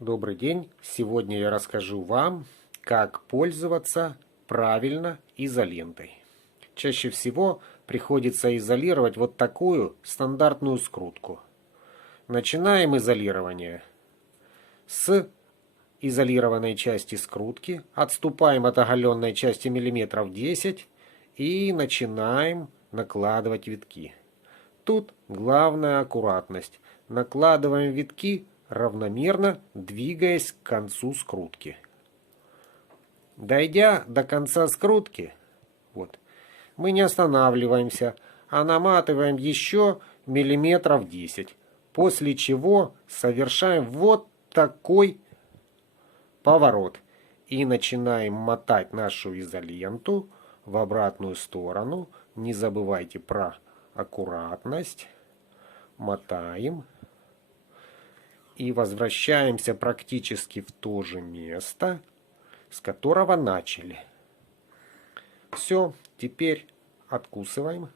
Добрый день! Сегодня я расскажу вам, как пользоваться правильно изолентой. Чаще всего приходится изолировать вот такую стандартную скрутку. Начинаем изолирование с изолированной части скрутки, отступаем от оголенной части миллиметров 10 и начинаем накладывать витки. Тут главная аккуратность. Накладываем витки равномерно, двигаясь к концу скрутки. Дойдя до конца скрутки, мы не останавливаемся, а наматываем еще миллиметров 10. После чего совершаем вот такой поворот. И начинаем мотать нашу изоленту в обратную сторону. Не забывайте про аккуратность. Мотаем. И возвращаемся практически в то же место, с которого начали. Все, теперь откусываем.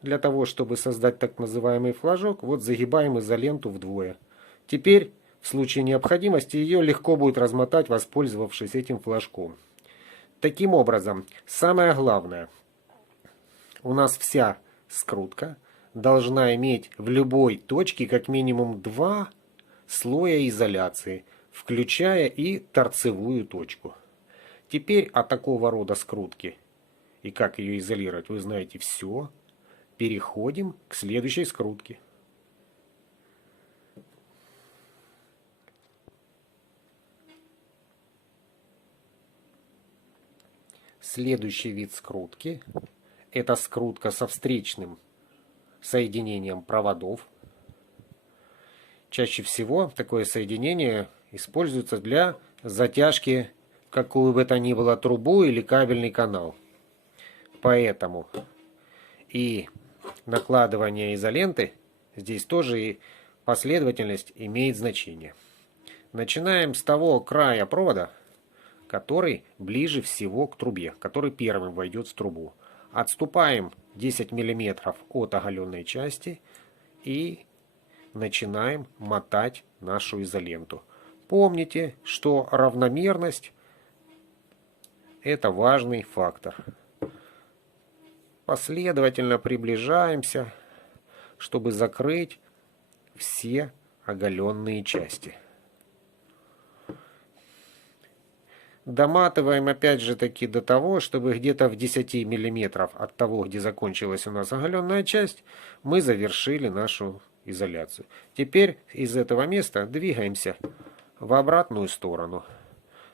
Для того, чтобы создать так называемый флажок, загибаем изоленту вдвое. Теперь, в случае необходимости, ее легко будет размотать, воспользовавшись этим флажком. Таким образом, самое главное, у нас вся скрутка должна иметь в любой точке как минимум 2 слоя изоляции, включая и торцевую точку. Теперь о такого рода скрутке и как ее изолировать вы знаете все. Переходим к следующей скрутке. Следующий вид скрутки — это скрутка со встречным соединением проводов. Чаще всего такое соединение используется для затяжки какую бы то ни было трубу или кабельный канал. Поэтому и накладывание изоленты здесь тоже и последовательность имеет значение. Начинаем с того края провода, который ближе всего к трубе, который первым войдет в трубу. Отступаем 10 мм от оголенной части и начинаем мотать нашу изоленту. Помните, что равномерность — это важный фактор. Последовательно приближаемся, чтобы закрыть все оголенные части. Доматываем опять же таки до того, чтобы где-то в 10 мм от того, где закончилась у нас оголенная часть, мы завершили нашу изоляцию. Теперь из этого места двигаемся в обратную сторону.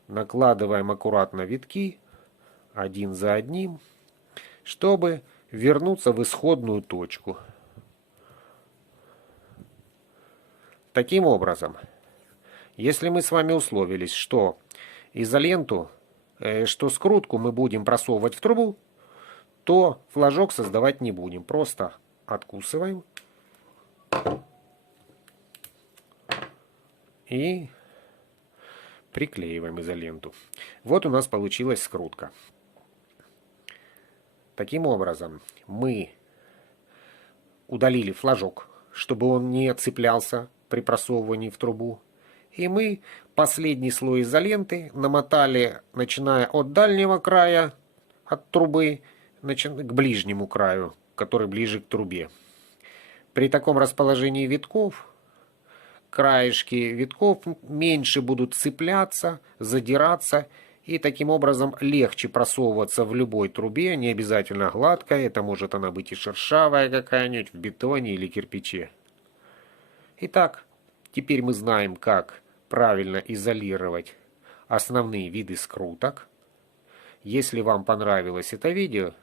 Накладываем аккуратно витки, один за одним, чтобы вернуться в исходную точку. Таким образом, если мы с вами условились, что изоленту, что скрутку мы будем просовывать в трубу, то флажок создавать не будем. Просто откусываем и приклеиваем изоленту. Вот у нас получилась скрутка. Таким образом, мы удалили флажок, чтобы он не цеплялся при просовывании в трубу. И мы последний слой изоленты намотали, начиная от дальнего края, от трубы, к ближнему краю, который ближе к трубе. При таком расположении витков, краешки витков меньше будут цепляться, задираться, и таким образом легче просовываться в любой трубе, не обязательно гладкая, это может она быть и шершавая какая-нибудь, в бетоне или кирпиче. Итак, теперь мы знаем, как правильно изолировать основные виды скруток. Если вам понравилось это видео,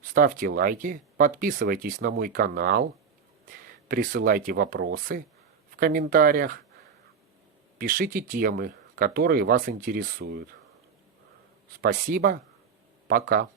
ставьте лайки, подписывайтесь на мой канал, присылайте вопросы в комментариях, пишите темы, которые вас интересуют. Спасибо, пока.